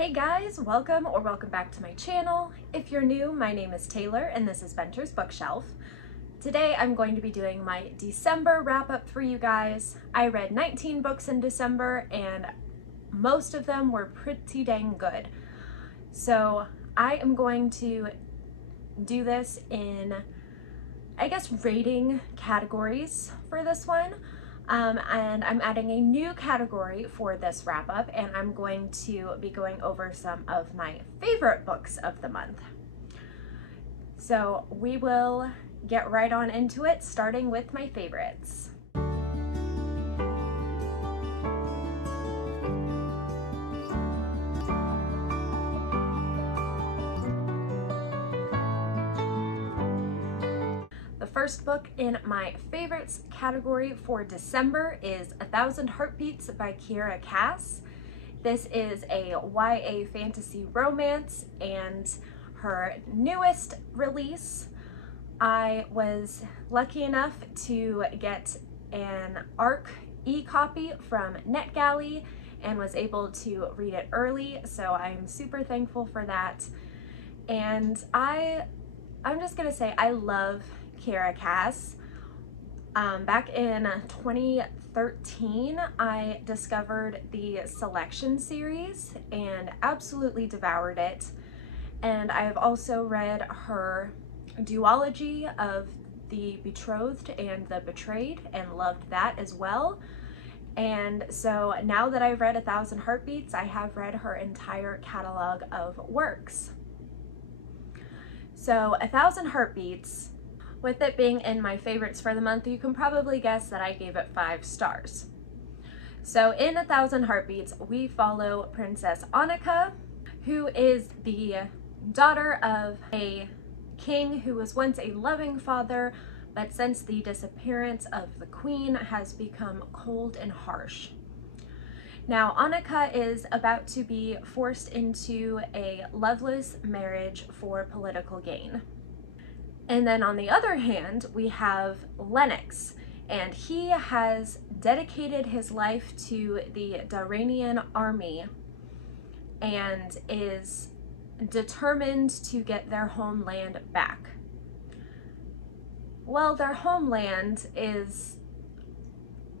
Hey guys, welcome or welcome back to my channel. If you're new, my name is Taylor and this is Venter's Bookshelf. Today I'm going to be doing my December wrap-up for you guys. I read 19 books in December and most of them were pretty dang good. So I am going to do this in, I guess, rating categories for this one. And I'm adding a new category for this wrap up, and I'm going to be going over some of my favorite books of the month. So we will get right on into it, starting with my favorites. The first book in my favorites category for December is 1,000 Heartbeats by Kiera Cass. This is a YA fantasy romance and her newest release. I was lucky enough to get an ARC e-copy from NetGalley and was able to read it early, so I'm super thankful for that. And I'm just gonna say I love Kiera Cass. Back in 2013, I discovered the Selection series and absolutely devoured it. And I have also read her duology of The Betrothed and The Betrayed and loved that as well. And so now that I've read 1,000 Heartbeats, I have read her entire catalog of works. So 1,000 Heartbeats, with it being in my favorites for the month, you can probably guess that I gave it 5 stars. So in 1,000 Heartbeats, we follow Princess Annika, who is the daughter of a king who was once a loving father, but since the disappearance of the queen has become cold and harsh. Now, Annika is about to be forced into a loveless marriage for political gain. And then on the other hand, we have Lennox, and he has dedicated his life to the Daranian army and is determined to get their homeland back. Well, their homeland is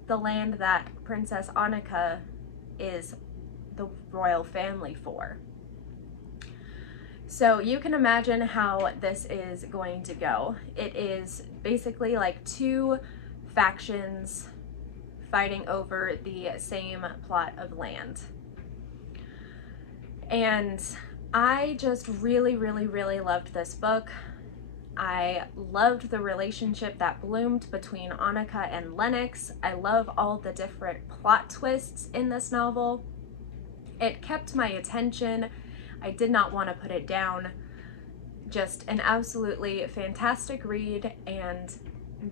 the land that Princess Annika is the royal family for. So you can imagine how this is going to go. It is basically like 2 factions fighting over the same plot of land. And I just really loved this book. I loved the relationship that bloomed between Annika and Lennox. I love all the different plot twists in this novel. It kept my attention. I did not want to put it down. Just an absolutely fantastic read and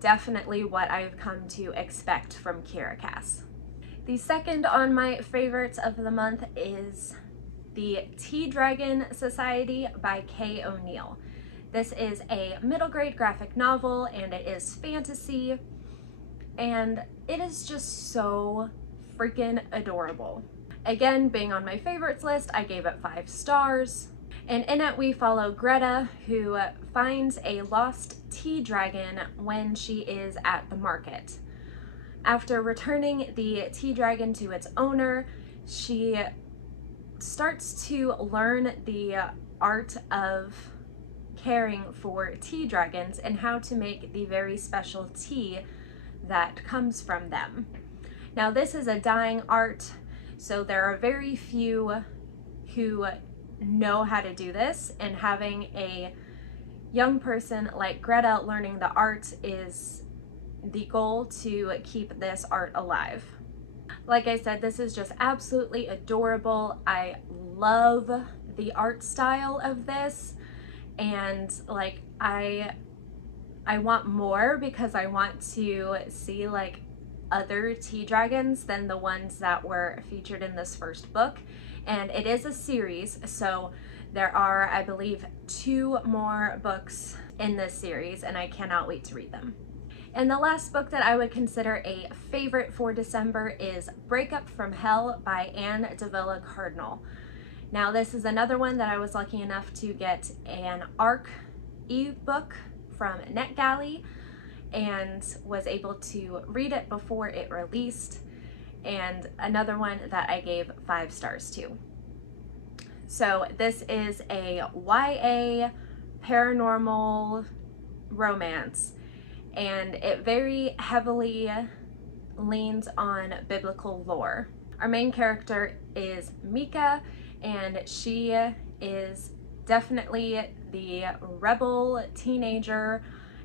definitely what I've come to expect from Kiera Cass. The second on my favorites of the month is The Tea Dragon Society by Kay O'Neill. This is a middle grade graphic novel and it is fantasy and it is just so freaking adorable. Again, being on my favorites list, I gave it 5 stars. And in it, we follow Greta, who finds a lost tea dragon when she is at the market. After returning the tea dragon to its owner, she starts to learn the art of caring for tea dragons and how to make the very special tea that comes from them. Now, this is a dying art, so there are very few who know how to do this, and having a young person like Greta learning the art is the goal to keep this art alive. Like I said, this is just absolutely adorable. I love the art style of this, and like I want more because I want to see like other tea dragons than the ones that were featured in this first book. And it is a series, so there are, I believe, 2 more books in this series, and I cannot wait to read them. And the last book that I would consider a favorite for December is Breakup from Hell by Anne Davila Cardinal. Now this is another one that I was lucky enough to get an ARC ebook from NetGalley and was able to read it before it released, and another one that I gave 5 stars to. So this is a YA paranormal romance, and it very heavily leans on biblical lore. Our main character is Mika, and she is definitely the rebel teenager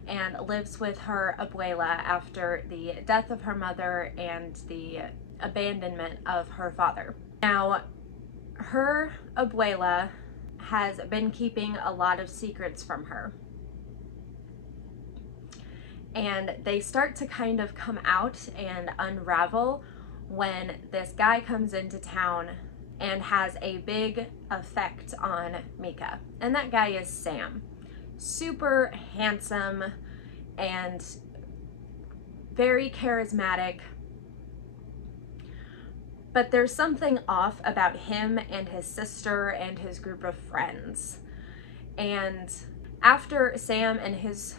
and lives with her abuela after the death of her mother and the abandonment of her father. Now, her abuela has been keeping a lot of secrets from her, and they start to kind of come out and unravel when this guy comes into town and has a big effect on Mika. And that guy is Sam. Super handsome and very charismatic. But there's something off about him and his sister and his group of friends. And after Sam and his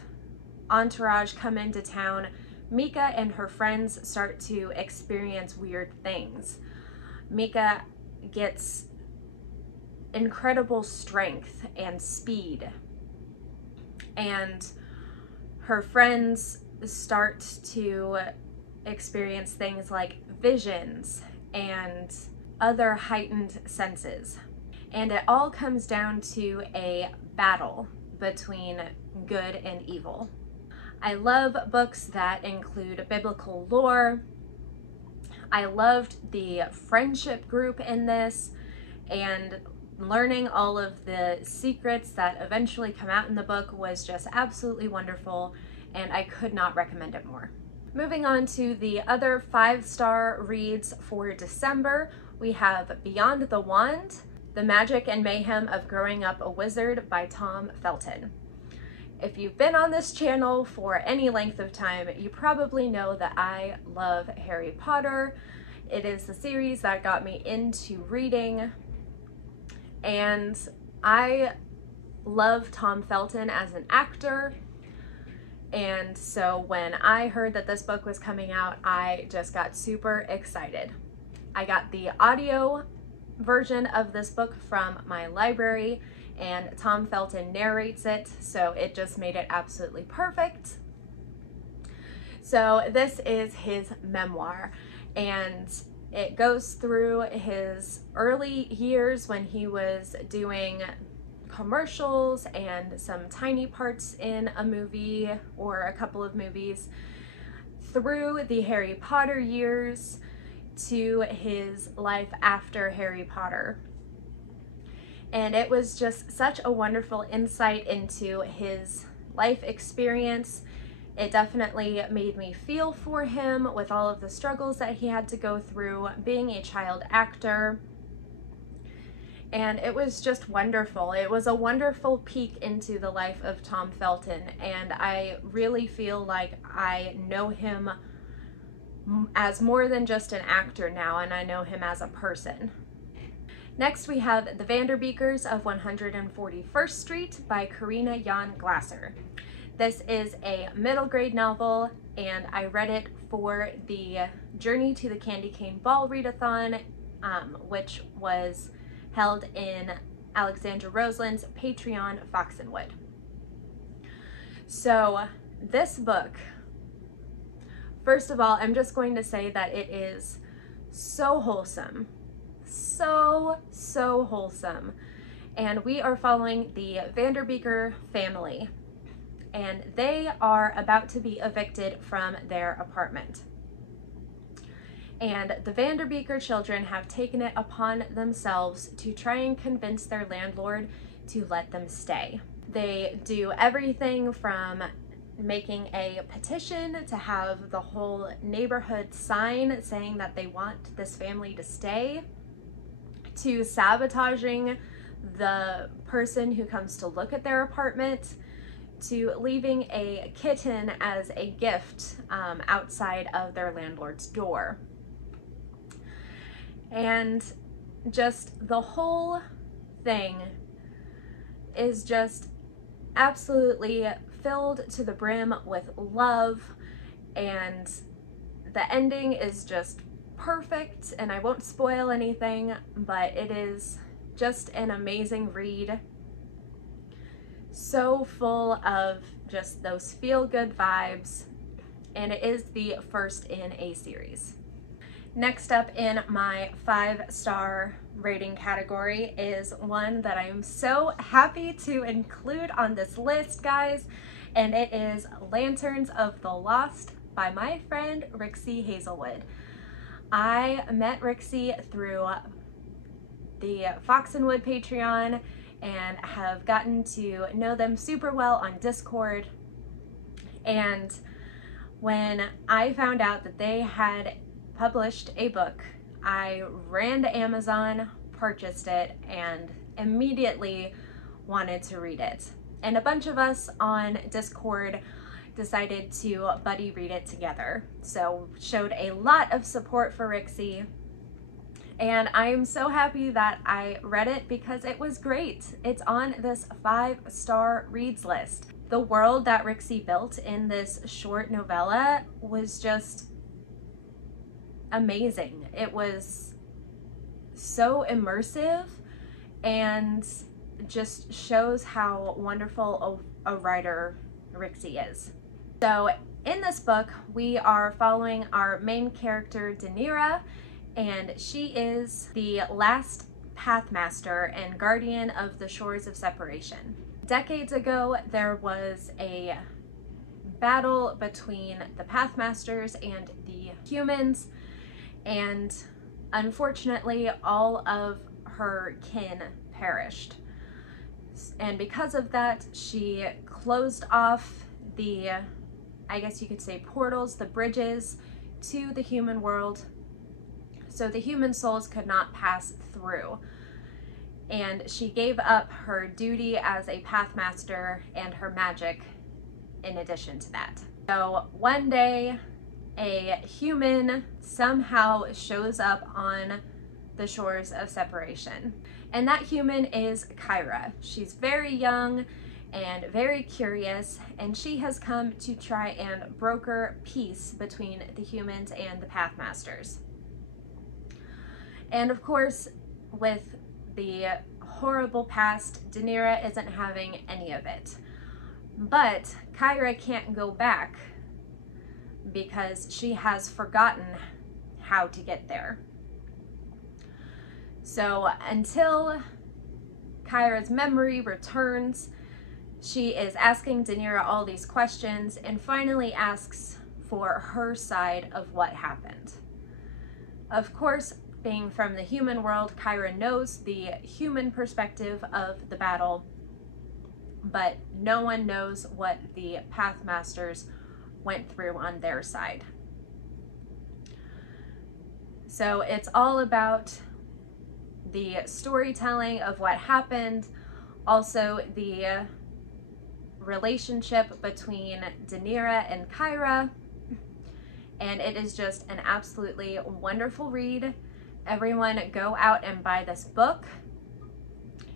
entourage come into town, Mika and her friends start to experience weird things. Mika gets incredible strength and speed, and her friends start to experience things like visions and other heightened senses. And it all comes down to a battle between good and evil. I love books that include biblical lore. I loved the friendship group in this, and learning all of the secrets that eventually come out in the book was just absolutely wonderful, and I could not recommend it more. Moving on to the other 5-star reads for December, we have Beyond the Wand, The Magic and Mayhem of Growing Up a Wizard by Tom Felton. If you've been on this channel for any length of time, you probably know that I love Harry Potter. It is the series that got me into reading, and I love Tom Felton as an actor. And so when I heard that this book was coming out, I just got super excited. I got the audio version of this book from my library, and Tom Felton narrates it, so it just made it absolutely perfect. So this is his memoir, and it goes through his early years when he was doing commercials and some tiny parts in a movie or a couple of movies, through the Harry Potter years to his life after Harry Potter. And it was just such a wonderful insight into his life experience. It definitely made me feel for him with all of the struggles that he had to go through being a child actor. And it was just wonderful. It was a wonderful peek into the life of Tom Felton, and I really feel like I know him as more than just an actor now, and I know him as a person. Next, we have The Vander Beekers of 141st Street by Karina Jan Glasser. This is a middle grade novel, and I read it for the Journey to the Candy Cane Ball readathon, which was held in Alexandra Roseland's Patreon Foxenwood. So this book, first of all, I'm just going to say that it is so wholesome. So wholesome. And we are following the Vanderbeeker family, and they are about to be evicted from their apartment. And the Vanderbeeker children have taken it upon themselves to try and convince their landlord to let them stay. They do everything from making a petition to have the whole neighborhood sign saying that they want this family to stay, to sabotaging the person who comes to look at their apartment, to leaving a kitten as a gift outside of their landlord's door. And just the whole thing is just absolutely filled to the brim with love, and the ending is just perfect, and I won't spoil anything, but it is just an amazing read. So full of just those feel-good vibes, and it is the first in a series. Next up in my 5-star rating category is one that I am so happy to include on this list, guys, and it is Lanterns of the Lost by my friend Rixie Hazelwood. I met Rixie through the Fox and Wood Patreon and have gotten to know them super well on Discord. And when I found out that they had published a book, I ran to Amazon, purchased it, and immediately wanted to read it. And a bunch of us on Discord decided to buddy read it together. So showed a lot of support for Rixie, and I am so happy that I read it because it was great. It's on this 5-star reads list. The world that Rixie built in this short novella was just amazing. It was so immersive and just shows how wonderful a writer Rixie is. So in this book, we are following our main character, Danira, and she is the last Pathmaster and guardian of the Shores of Separation. Decades ago, there was a battle between the Pathmasters and the humans, and unfortunately, all of her kin perished. And because of that, she closed off the, I guess you could say, portals, the bridges to the human world, so the human souls could not pass through. And she gave up her duty as a Pathmaster and her magic in addition to that. So one day, a human somehow shows up on the Shores of Separation. And that human is Kyra. She's very young and very curious, and she has come to try and broker peace between the humans and the Pathmasters. And of course, with the horrible past, Danira isn't having any of it. But Kyra can't go back because she has forgotten how to get there. So until Kyra's memory returns, she is asking Danira all these questions and finally asks for her side of what happened. Of course, being from the human world, Kyra knows the human perspective of the battle, but no one knows what the Pathmasters went through on their side. So it's all about the storytelling of what happened, also the relationship between Danira and Kyra, and it is just an absolutely wonderful read. Everyone go out and buy this book.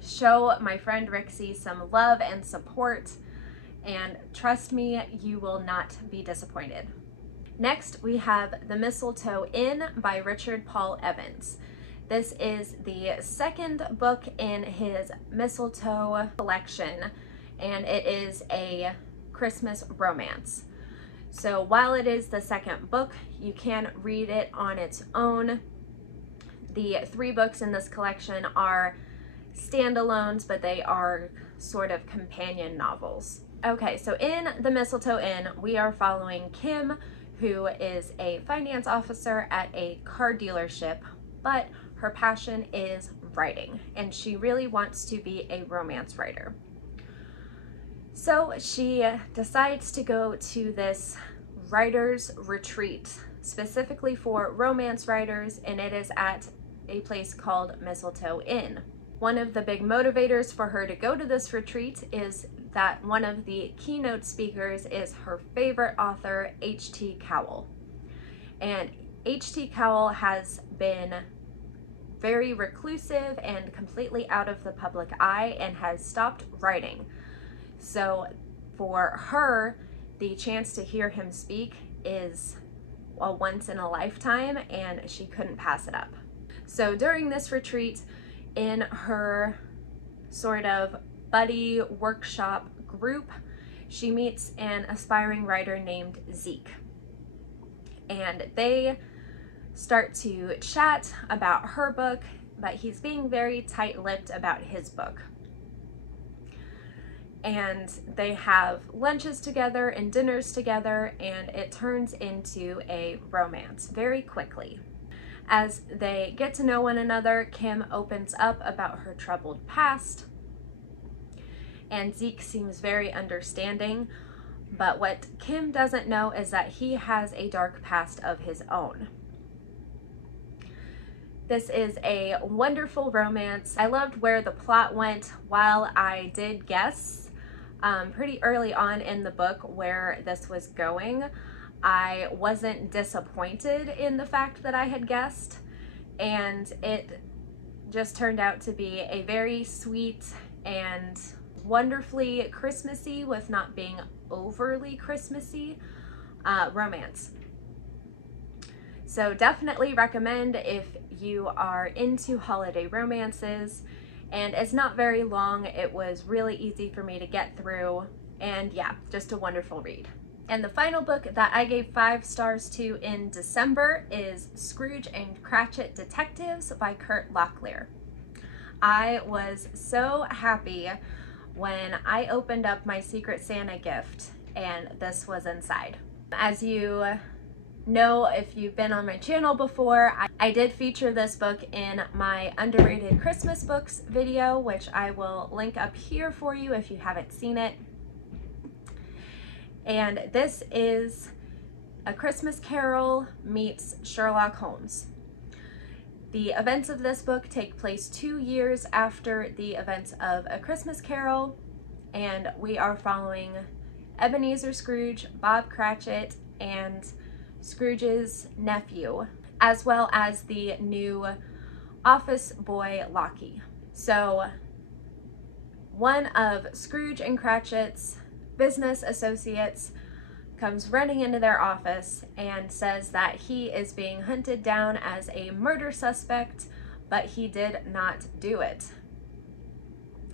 Show my friend Rixie some love and support, and trust me, you will not be disappointed. Next, we have The Mistletoe Inn by Richard Paul Evans. This is the second book in his Mistletoe collection, and it is a Christmas romance. So while it is the second book, you can read it on its own. The 3 books in this collection are standalones, but they are sort of companion novels. Okay, so in The Mistletoe Inn, we are following Kim, who is a finance officer at a car dealership, but her passion is writing, and she really wants to be a romance writer. So she decides to go to this writer's retreat, specifically for romance writers, and it is at a place called Mistletoe Inn. One of the big motivators for her to go to this retreat is that one of the keynote speakers is her favorite author, H.T. Cowell. And H.T. Cowell has been very reclusive and completely out of the public eye and has stopped writing. So for her, the chance to hear him speak is a once in a lifetime, and she couldn't pass it up. So during this retreat, in her sort of buddy workshop group, she meets an aspiring writer named Zeke. And they start to chat about her book, but he's being very tight-lipped about his book. And they have lunches together and dinners together, and it turns into a romance very quickly. As they get to know one another, Kim opens up about her troubled past, and Zeke seems very understanding, but what Kim doesn't know is that he has a dark past of his own. This is a wonderful romance. I loved where the plot went. While I did guess pretty early on in the book where this was going, I wasn't disappointed in the fact that I had guessed, and it just turned out to be a very sweet and wonderfully Christmassy, with not being overly Christmassy, romance. So definitely recommend if you are into holiday romances, and it's not very long. It was really easy for me to get through, and yeah, just a wonderful read. And the final book that I gave 5 stars to in December is Scrooge and Cratchit Detectives by Kurt Locklear. I was so happy when I opened up my Secret Santa gift and this was inside. As you know, if you've been on my channel before, I did feature this book in my underrated Christmas books video, which I will link up here for you if you haven't seen it. And this is A Christmas Carol meets Sherlock Holmes. The events of this book take place 2 years after the events of A Christmas Carol, and we are following Ebenezer Scrooge, Bob Cratchit, and Scrooge's nephew, as well as the new office boy Lockie. So one of Scrooge and Cratchit's business associates comes running into their office and says that he is being hunted down as a murder suspect, but he did not do it.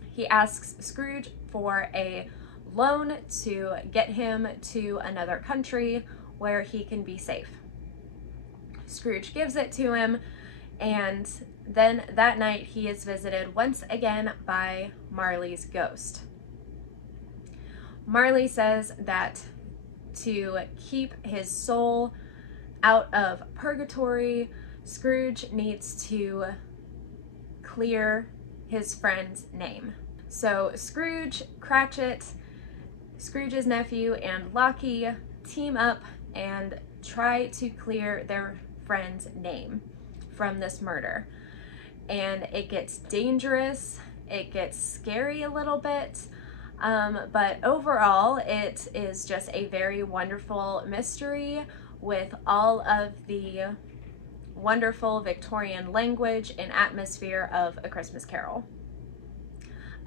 He asks Scrooge for a loan to get him to another country where he can be safe. Scrooge gives it to him, and then that night he is visited once again by Marley's ghost. Marley says that to keep his soul out of purgatory, Scrooge needs to clear his friend's name. So Scrooge, Cratchit, Scrooge's nephew, and Lockie team up and try to clear their friend's name from this murder. And it gets dangerous, it gets scary a little bit, but overall it is just a very wonderful mystery with all of the wonderful Victorian language and atmosphere of A Christmas Carol.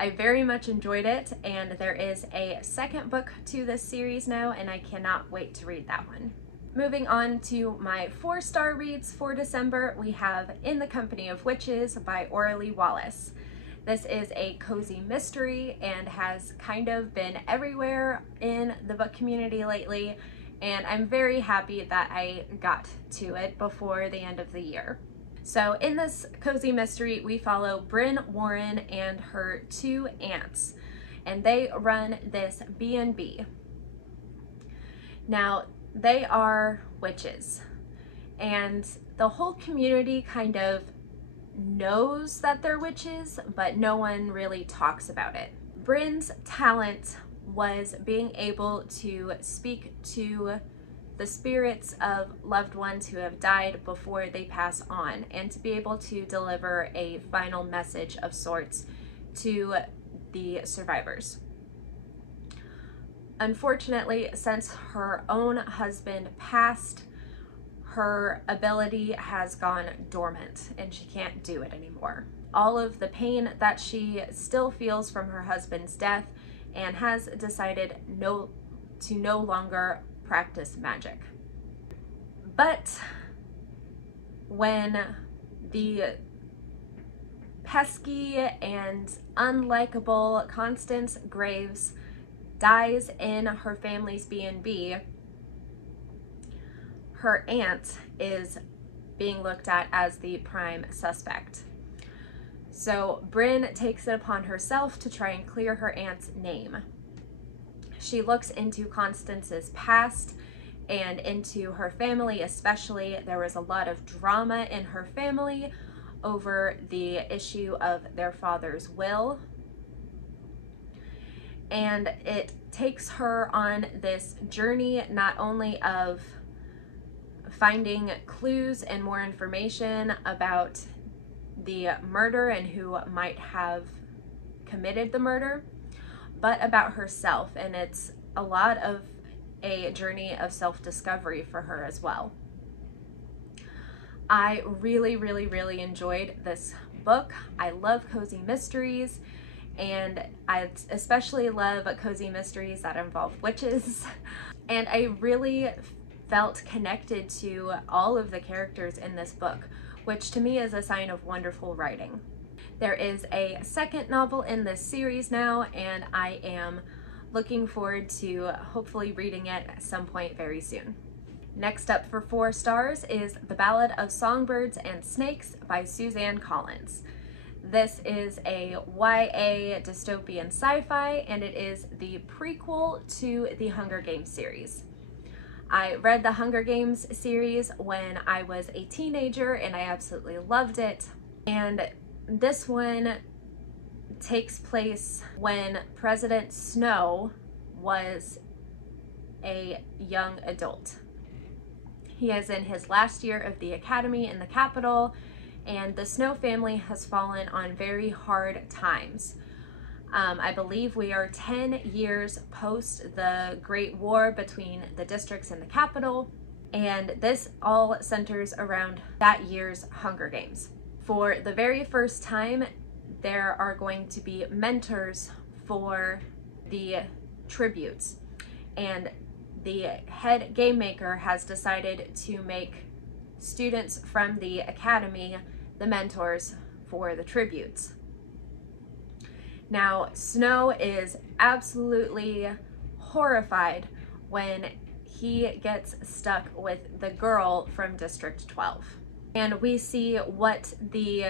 I very much enjoyed it, and there is a second book to this series now, and I cannot wait to read that one. Moving on to my 4-star reads for December, we have In the Company of Witches by Orly Wallace. This is a cozy mystery and has kind of been everywhere in the book community lately, and I'm very happy that I got to it before the end of the year. So in this cozy mystery, we follow Bryn Warren and her 2 aunts, and they run this B&B. Now, they are witches, and the whole community kind of knows that they're witches, but no one really talks about it. Bryn's talent was being able to speak to the spirits of loved ones who have died before they pass on, and to be able to deliver a final message of sorts to the survivors. Unfortunately, since her own husband passed, her ability has gone dormant and she can't do it anymore. All of the pain that she still feels from her husband's death, and has decided to no longer practice magic. But when the pesky and unlikable Constance Graves dies in her family's B&B, her aunt is being looked at as the prime suspect. So Brynn takes it upon herself to try and clear her aunt's name. She looks into Constance's past and into her family especially. There was a lot of drama in her family over the issue of their father's will. And it takes her on this journey not only of finding clues and more information about the murder and who might have committed the murder, but about herself. And it's a lot of a journey of self-discovery for her as well. I really, really, really enjoyed this book. I love cozy mysteries, and I especially love cozy mysteries that involve witches. And I really felt connected to all of the characters in this book, which to me is a sign of wonderful writing. There is a second novel in this series now, and I am looking forward to hopefully reading it at some point very soon. Next up for 4 stars is The Ballad of Songbirds and Snakes by Suzanne Collins. This is a YA dystopian sci-fi, and it is the prequel to the Hunger Games series. I read the Hunger Games series when I was a teenager and I absolutely loved it. And this one takes place when President Snow was a young adult. He is in his last year of the academy in the capital, and the Snow family has fallen on very hard times. I believe we are 10 years post the Great War between the districts and the capital, and this all centers around that year's Hunger Games. For the very first time, there are going to be mentors for the tributes, and the head game maker has decided to make students from the academy the mentors for the tributes. Now, Snow is absolutely horrified when he gets stuck with the girl from District 12. And we see what the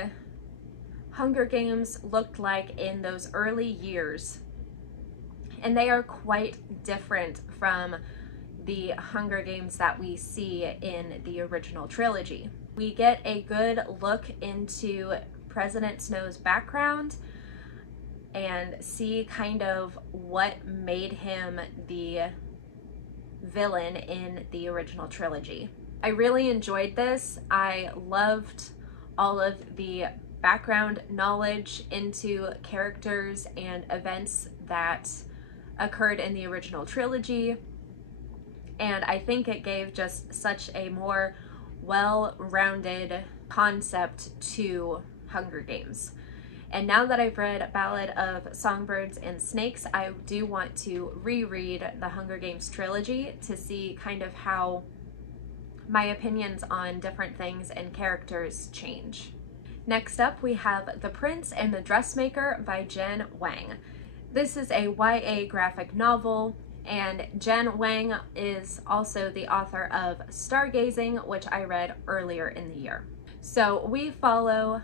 Hunger Games looked like in those early years. And they are quite different from the Hunger Games that we see in the original trilogy. We get a good look into President Snow's background and see kind of what made him the villain in the original trilogy. I really enjoyed this. I loved all of the background knowledge into characters and events that occurred in the original trilogy, and I think it gave just such a more well-rounded concept to Hunger Games. And now that I've read Ballad of Songbirds and Snakes, I do want to reread the Hunger Games trilogy to see kind of how my opinions on different things and characters change. Next up, we have The Prince and the Dressmaker by Jen Wang. This is a YA graphic novel, and Jen Wang is also the author of Stargazing, which I read earlier in the year. So we follow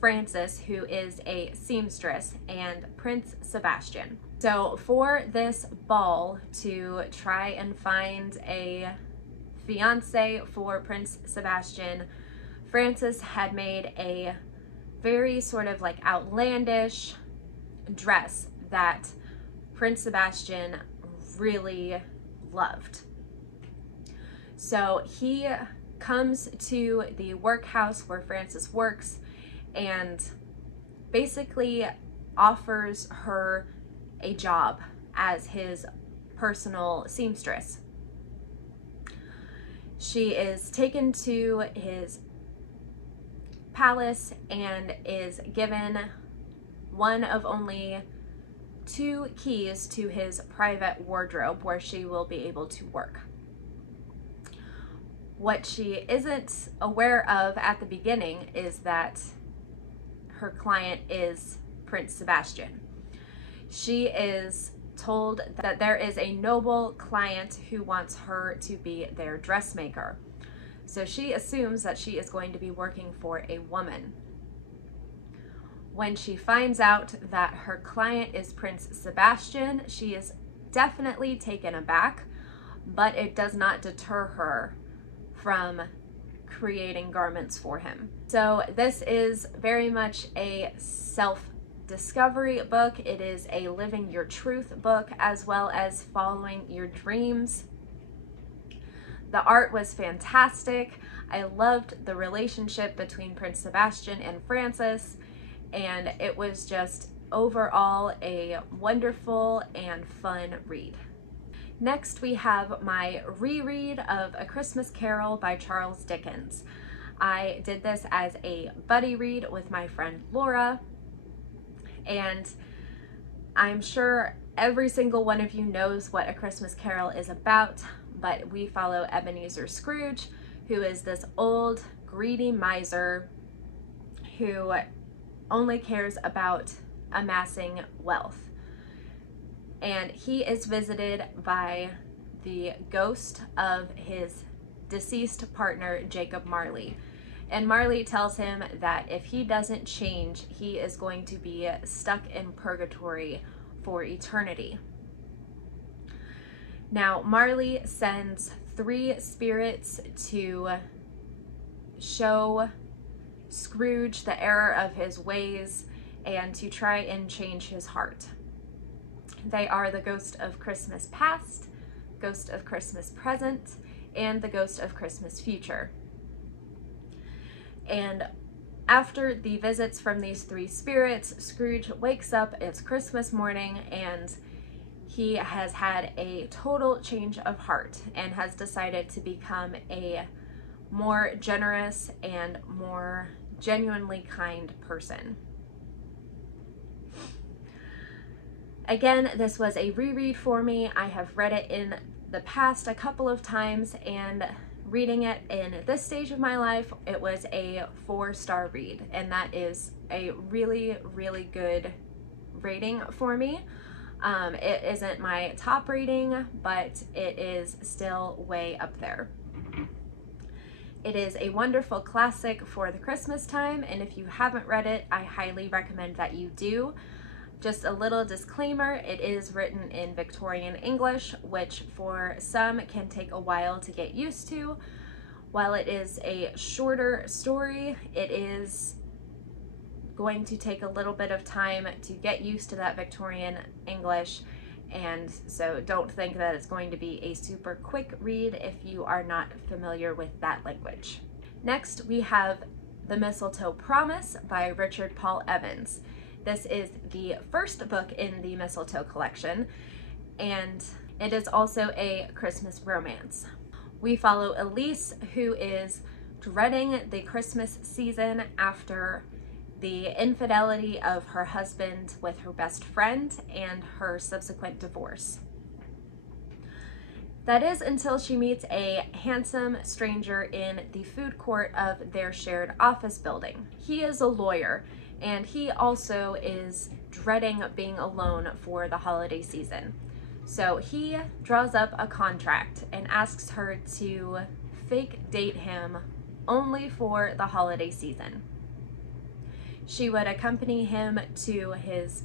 Frances, who is a seamstress, and Prince Sebastian. So for this ball, to try and find a fiance for Prince Sebastian, Frances had made a very sort of like outlandish dress that Prince Sebastian really loved. So he comes to the workhouse where Frances works and basically offers her a job as his personal seamstress. She is taken to his palace and is given one of only 2 keys to his private wardrobe where she will be able to work. What she isn't aware of at the beginning is that her client is Prince Sebastian. She is told that there is a noble client who wants her to be their dressmaker. So she assumes that she is going to be working for a woman. When she finds out that her client is Prince Sebastian, she is definitely taken aback, but it does not deter her from creating garments for him. So this is very much a self-discovery book. It is a living your truth book, as well as following your dreams. The art was fantastic. I loved the relationship between Prince Sebastian and Frances, and it was just overall a wonderful and fun read. Next, we have my reread of A Christmas Carol by Charles Dickens. I did this as a buddy read with my friend Laura, and I'm sure every single one of you knows what A Christmas Carol is about, but we follow Ebenezer Scrooge, who is this old, greedy miser who only cares about amassing wealth. And he is visited by the ghost of his deceased partner, Jacob Marley. And Marley tells him that if he doesn't change, he is going to be stuck in purgatory for eternity. Now, Marley sends 3 spirits to show Scrooge the error of his ways and to try and change his heart. They are the ghost of Christmas past, ghost of Christmas present, and the ghost of Christmas future. And after the visits from these 3 spirits, Scrooge wakes up, it's Christmas morning, and he has had a total change of heart and has decided to become a more generous and more genuinely kind person. Again, this was a reread for me. I have read it in the past a couple of times, and reading it in this stage of my life, it was a 4-star read, and that is a really, really good rating for me. It isn't my top rating, but it is still way up there. It is a wonderful classic for the Christmas time, and if you haven't read it, I highly recommend that you do. Just a little disclaimer, it is written in Victorian English, which for some can take a while to get used to. While it is a shorter story, it is going to take a little bit of time to get used to that Victorian English, and so don't think that it's going to be a super quick read if you are not familiar with that language. Next, we have The Mistletoe Promise by Richard Paul Evans. This is the first book in the Mistletoe collection, and it is also a Christmas romance. We follow Elise, who is dreading the Christmas season after the infidelity of her husband with her best friend and her subsequent divorce. That is until she meets a handsome stranger in the food court of their shared office building. He is a lawyer, and he also is dreading being alone for the holiday season. So he draws up a contract and asks her to fake date him only for the holiday season. She would accompany him to his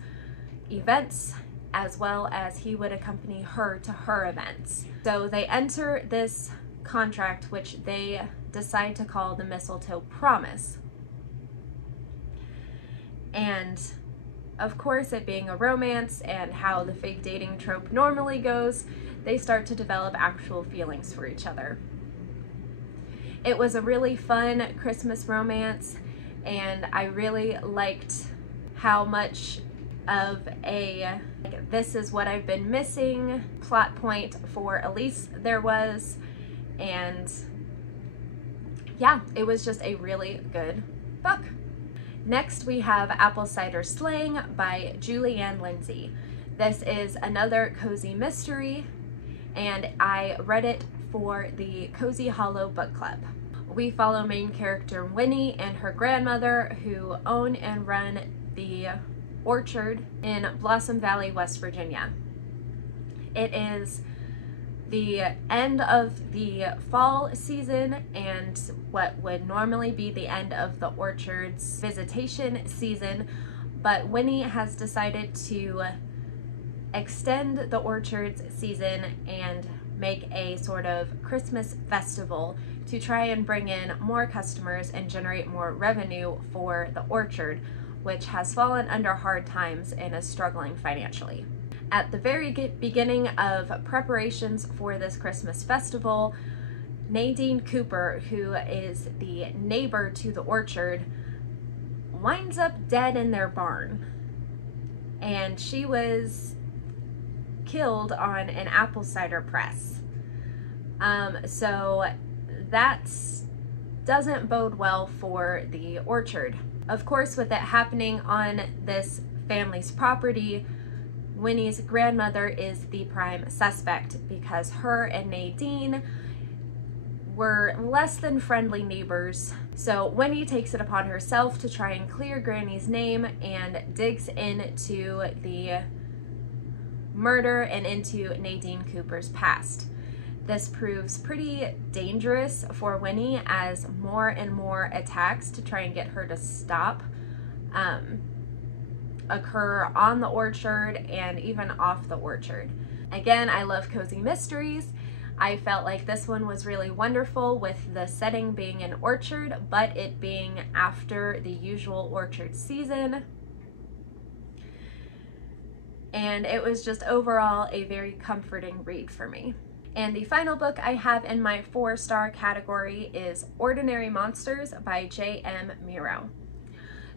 events, as well as he would accompany her to her events. So they enter this contract, which they decide to call the Mistletoe Promise. And of course, it being a romance and how the fake dating trope normally goes, they start to develop actual feelings for each other. It was a really fun Christmas romance, and I really liked how much of a this is what I've been missing plot point for Elise there was, and yeah, it was just a really good book. Next, we have Apple Cider Slang by Julianne Lindsay. This is another cozy mystery, and I read it for the Cozy Hollow Book Club. We follow main character Winnie and her grandmother, who own and run the orchard in Blossom Valley, West Virginia. It is the end of the fall season and what would normally be the end of the orchard's visitation season, but Winnie has decided to extend the orchard's season and make a sort of Christmas festival to try and bring in more customers and generate more revenue for the orchard, which has fallen under hard times and is struggling financially. At the very beginning of preparations for this Christmas festival, Nadine Cooper, who is the neighbor to the orchard, winds up dead in their barn. And she was killed on an apple cider press. So that doesn't bode well for the orchard. Of course, with it happening on this family's property, Winnie's grandmother is the prime suspect because her and Nadine were less than friendly neighbors. So Winnie takes it upon herself to try and clear Granny's name and digs into the murder and into Nadine Cooper's past. This proves pretty dangerous for Winnie as more and more attacks to try and get her to stop occur on the orchard and even off the orchard. Again, I love cozy mysteries. I felt like this one was really wonderful with the setting being an orchard, but it being after the usual orchard season. And it was just overall a very comforting read for me. And the final book I have in my 4-star category is Ordinary Monsters by J.M. Miro.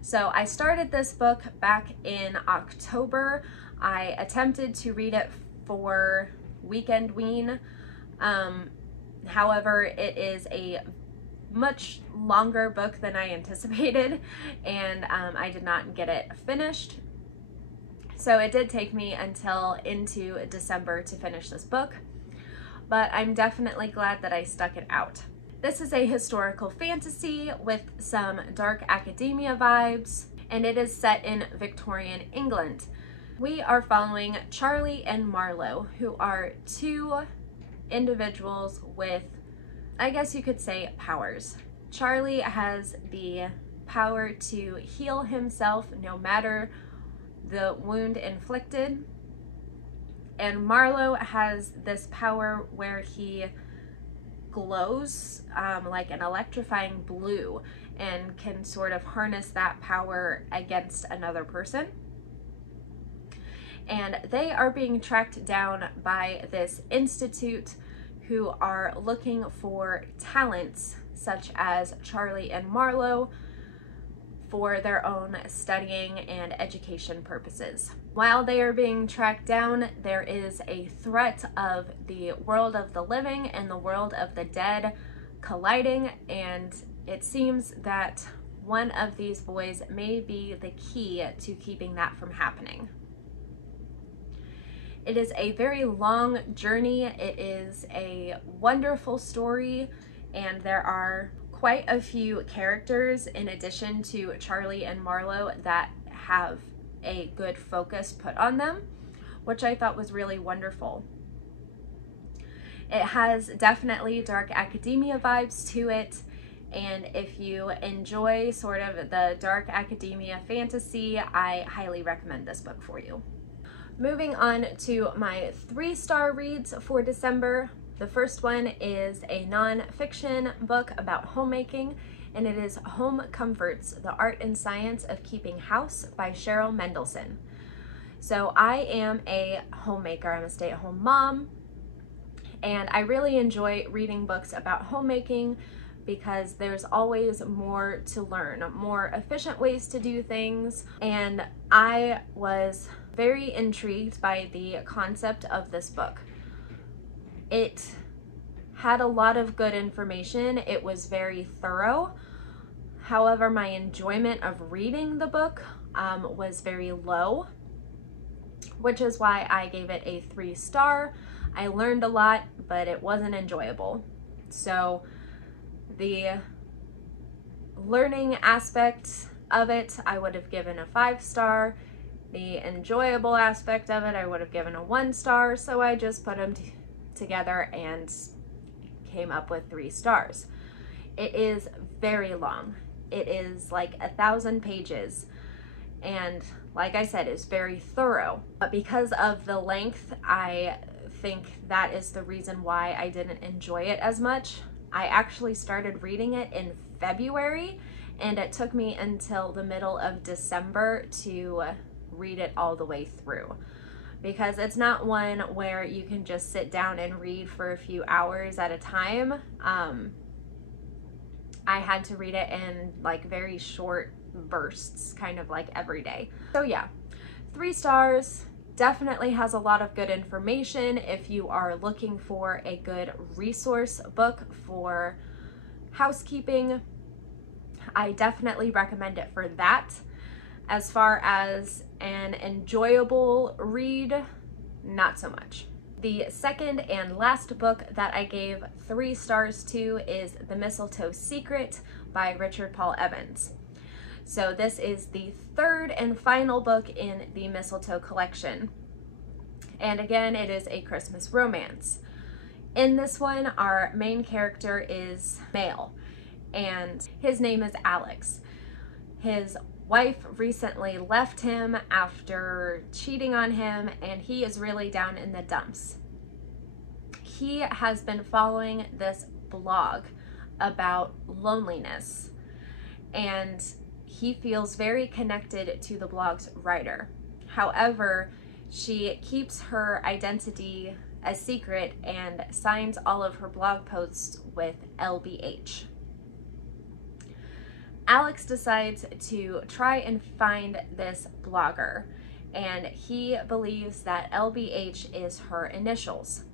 So I started this book back in October. I attempted to read it for Weekend Ween. However, it is a much longer book than I anticipated, and I did not get it finished. So it did take me until into December to finish this book, but I'm definitely glad that I stuck it out. This is a historical fantasy with some dark academia vibes, and it is set in Victorian England. We are following Charlie and Marlowe, who are two individuals with, I guess you could say, powers. Charlie has the power to heal himself no matter the wound inflicted, and Marlowe has this power where he glows like an electrifying blue and can sort of harness that power against another person. And they are being tracked down by this institute who are looking for talents such as Charlie and Marlowe for their own studying and education purposes. While they are being tracked down, there is a threat of the world of the living and the world of the dead colliding, and it seems that one of these boys may be the key to keeping that from happening. It is a very long journey. It is a wonderful story, and there are quite a few characters in addition to Charlie and Marlowe that have a good focus put on them, which I thought was really wonderful. It has definitely dark academia vibes to it, and if you enjoy sort of the dark academia fantasy, I highly recommend this book for you. Moving on to my 3-star reads for December. The first one is a non-fiction book about homemaking, and it is Home Comforts, The Art and Science of Keeping House by Cheryl Mendelson. So I am a homemaker. I'm a stay-at-home mom, and I really enjoy reading books about homemaking because there's always more to learn, more efficient ways to do things, and I was very intrigued by the concept of this book. It had a lot of good information. It was very thorough. However, my enjoyment of reading the book was very low, which is why I gave it a 3-star. I learned a lot, but it wasn't enjoyable. So the learning aspect of it, I would have given a 5-star. The enjoyable aspect of it, I would have given a 1-star. So I just put them together and came up with 3 stars. It is very long. It is like 1,000 pages. And like I said, it's very thorough. But because of the length, I think that is the reason why I didn't enjoy it as much. I actually started reading it in February, and it took me until the middle of December to read it all the way through. Because it's not one where you can just sit down and read for a few hours at a time. I had to read it in like very short bursts, kind of like every day. So yeah, 3 stars. Definitely has a lot of good information if you are looking for a good resource book for housekeeping. I definitely recommend it for that. As far as an enjoyable read, not so much. The second and last book that I gave 3 stars to is The Mistletoe Secret by Richard Paul Evans. So this is the 3rd and final book in the Mistletoe collection. And again, it is a Christmas romance. In this one, our main character is male, and his name is Alex. His wife recently left him after cheating on him, and he is really down in the dumps. He has been following this blog about loneliness, and he feels very connected to the blog's writer. However, she keeps her identity a secret and signs all of her blog posts with LBH. Alex decides to try and find this blogger, and he believes that LBH is her initials.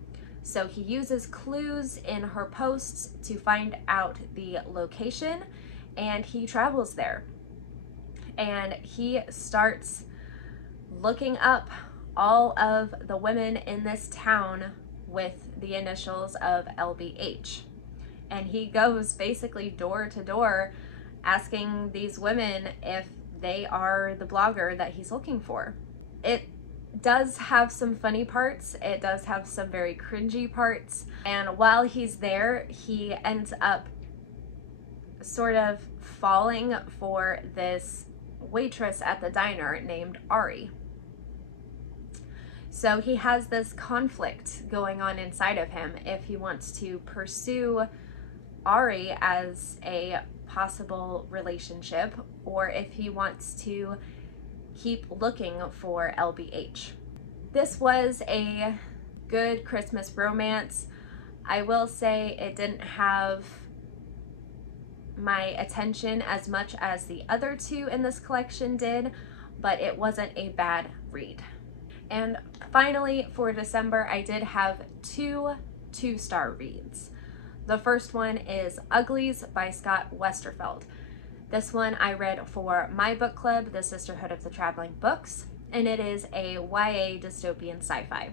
So he uses clues in her posts to find out the location, and he travels there. And he starts looking up all of the women in this town with the initials of LBH. And he goes basically door to door asking these women if they are the blogger that he's looking for. It does have some funny parts. It does have some very cringy parts. And while he's there, he ends up sort of falling for this waitress at the diner named Ari. So he has this conflict going on inside of him if he wants to pursue Ari as a possible relationship, or if he wants to keep looking for LBH. This was a good Christmas romance. I will say it didn't have my attention as much as the other 2 in this collection did, but it wasn't a bad read. And finally, for December, I did have 2 2-star reads. The first one is Uglies by Scott Westerfeld. This one I read for my book club, the Sisterhood of the Traveling Books, and it is a YA dystopian sci-fi.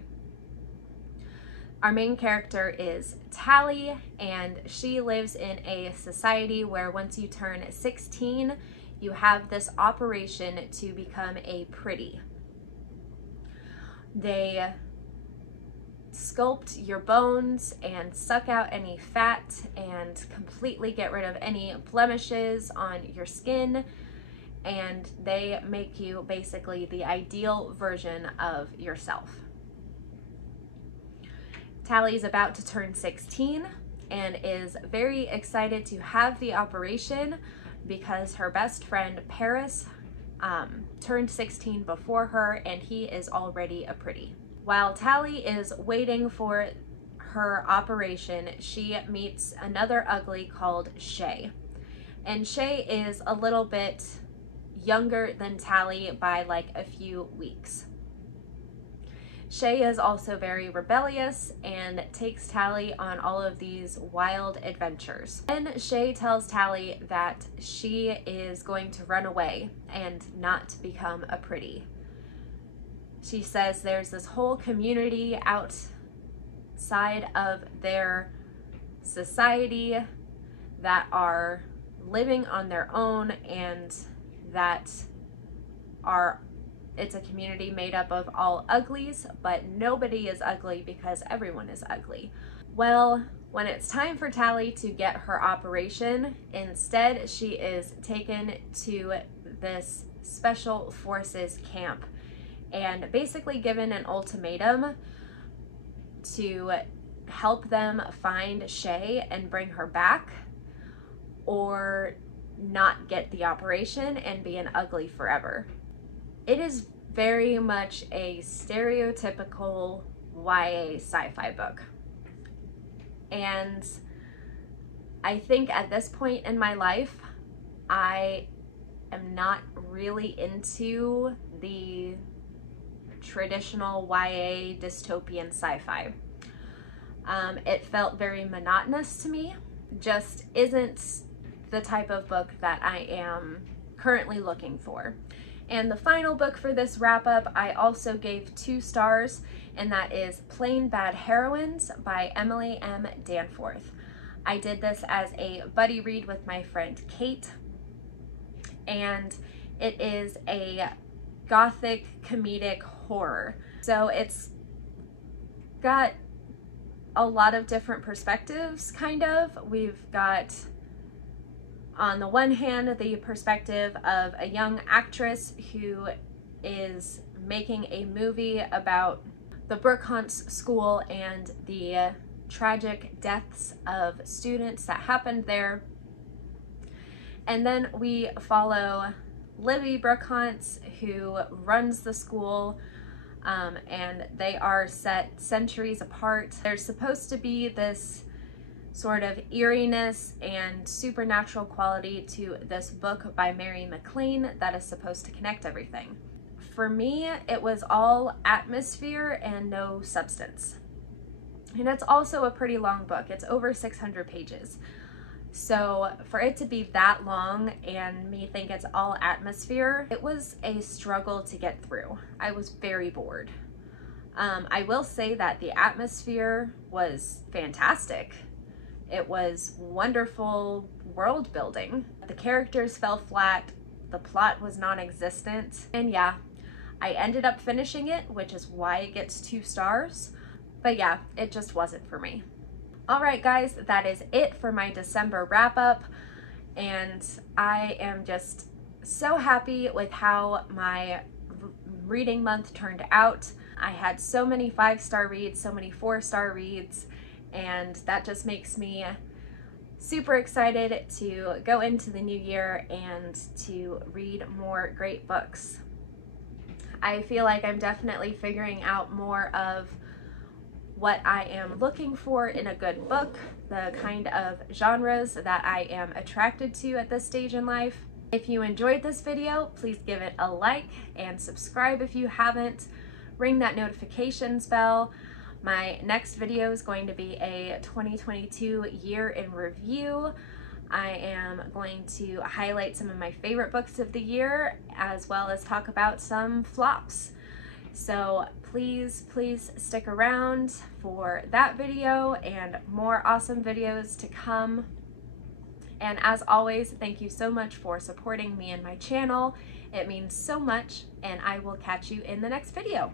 Our main character is Tally, and she lives in a society where once you turn 16, you have this operation to become a pretty. They sculpt your bones and suck out any fat and completely get rid of any blemishes on your skin, and they make you basically the ideal version of yourself. Tally's about to turn 16 and is very excited to have the operation because her best friend Paris turned 16 before her, and he is already a pretty. While Tally is waiting for her operation, she meets another ugly called Shay. And Shay is a little bit younger than Tally by like a few weeks. Shay is also very rebellious and takes Tally on all of these wild adventures. Then Shay tells Tally that she is going to run away and not become a pretty. She says there's this whole community outside of their society that are living on their own, and that it's a community made up of all uglies, but nobody is ugly because everyone is ugly. Well, when it's time for Tally to get her operation, instead she is taken to this special forces camp and basically given an ultimatum to help them find Shay and bring her back, or not get the operation and be an ugly forever. It is very much a stereotypical YA sci-fi book. And I think at this point in my life, I am not really into the traditional YA dystopian sci-fi. It felt very monotonous to me. Just isn't the type of book that I am currently looking for. And the final book for this wrap up, I also gave 2 stars, and that is Plain Bad Heroines by Emily M. Danforth. I did this as a buddy read with my friend Kate, and it is a gothic comedic horror. So it's got a lot of different perspectives, kind of. We've got, on the one hand, the perspective of a young actress who is making a movie about the Brookhaunts School and the tragic deaths of students that happened there. And then we follow Libby Brookhaunts, who runs the school, and they are set centuries apart. There's supposed to be this sort of eeriness and supernatural quality to this book by Mary McLean that is supposed to connect everything. For me, it was all atmosphere and no substance. And it's also a pretty long book. It's over 600 pages. So for it to be that long and me think it's all atmosphere, it was a struggle to get through. I was very bored. I will say that the atmosphere was fantastic. It was wonderful world building. The characters fell flat, the plot was non-existent, and yeah, I ended up finishing it, which is why it gets 2 stars. But yeah, it just wasn't for me. Alright guys, that is it for my December wrap up, and I am just so happy with how my reading month turned out. I had so many 5-star reads, so many 4-star reads, and that just makes me super excited to go into the new year and to read more great books. I feel like I'm definitely figuring out more of what I am looking for in a good book, the kind of genres that I am attracted to at this stage in life. If you enjoyed this video, please give it a like and subscribe if you haven't. Ring that notifications bell. My next video is going to be a 2022 year in review. I am going to highlight some of my favorite books of the year, as well as talk about some flops. So please stick around for that video and more awesome videos to come. And as always, thank you so much for supporting me and my channel. It means so much, and I will catch you in the next video.